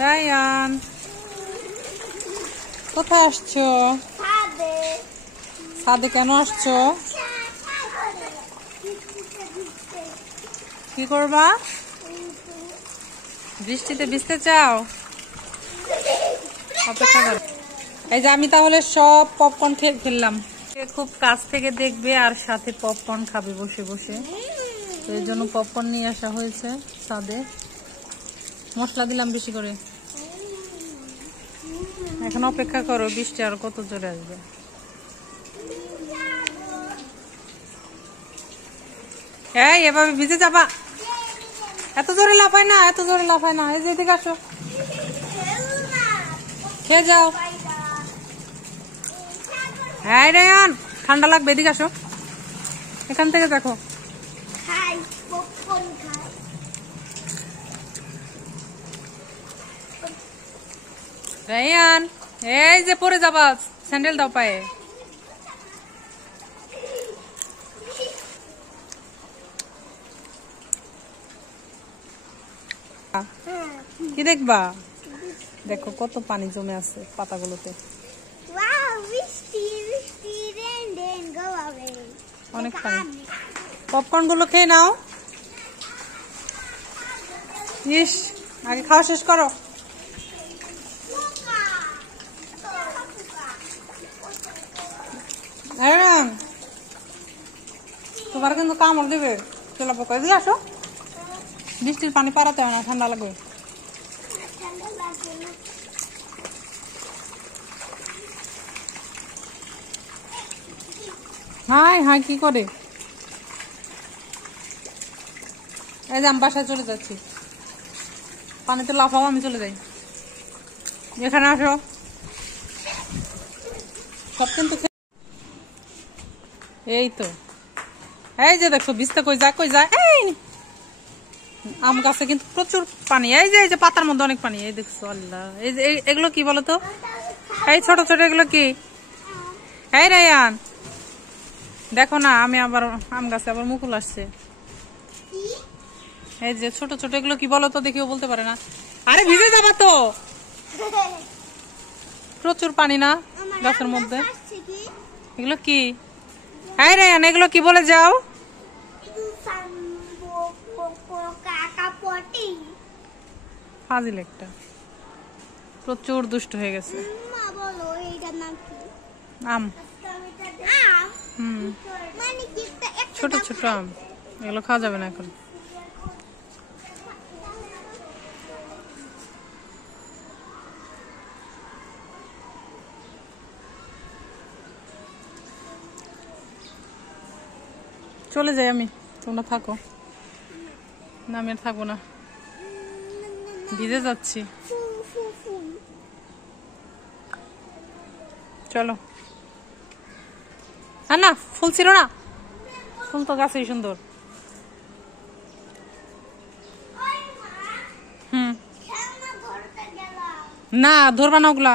Ryan, কোথায় আসছো? ছাদে কেন আসছো? কি করবা? বৃষ্টিতে ভিজতে চাও? অপেক্ষা করো। এই যে আমি তাহলে সব পপকর্ন খেয়ে ফেললাম। খুব কাছ থেকে দেখবে আর সাথে পপকর্ন খাবে বসে বসে, তো এই জন্য পপকর্ন নিয়ে আসা হয়েছে ছাদে। মশলা দিলাম বেশি করে। এখন অপেক্ষা করো, বৃষ্টি আর কত জোরে আসবে। এই এভাবে ভিজে যাবা, এত জোরে লাফায় না, এত জোরে লাফায় না। এই যে এদিকে আসো, খেয়ে যাও। হ্যাঁ রায়ান, ঠান্ডা লাগবে, এদিকে আসো, এখান থেকে দেখো। রায়ান, এই যে পরে যাবা, স্যান্ডেল দাও পায়ে। কি দেখবা? দেখো কত পানি জমে আছে পাতাগুলোতে। অনেক পানি। পপকর্ন গুলো খেয়ে নাও। ইস, আগে খাওয়া শেষ করো। তোমার কিন্তু কামড় দেবে চলা পোকা। দিয়ে আসো, বৃষ্টির পানি পারাতে হয় না, ঠান্ডা লাগবে। হাই হাই, কি করে? এই যে আমি বাসায় চলে যাচ্ছি, পানিতে লাফাও, আমি চলে যাই। এখানে আসো, সব কিন্তু এই তো, এই যে দেখো ভিজতে কই যায়, কই যায়। এই আম গাছে কিন্তু প্রচুর পানি। এই যে পাতার মধ্যে অনেক পানি। এই দেখছো, আল্লাহ, এই যে এগুলো কি বলতো? এই ছোট ছোট এগুলো কি? এই রায়ান, দেখো না, আমি আবার আম গাছে আবার মুকুল আসছে। এই যে ছোট ছোট এগুলো কি বলতো? দেখিও বলতে পারে না। আরে ভিজে যাবা তো, প্রচুর পানি না গাছের মধ্যে। এগুলো কি? এই রায়ান, এগুলো কি বলে যাও? ফাজিল একটা, প্রচুর দুষ্ট হয়ে গেছে। আম, ছোট ছোট আম, এগুলো খাওয়া যাবে না এখন। চলে যাই আমি, তোমরা থাকো। না আমি আর থাকবো না, ভিজে যাচ্ছি। চলো। আর না, ফুল ছিল না, ফুল তো গাছেই সুন্দর। না ধরবা না ওগুলা।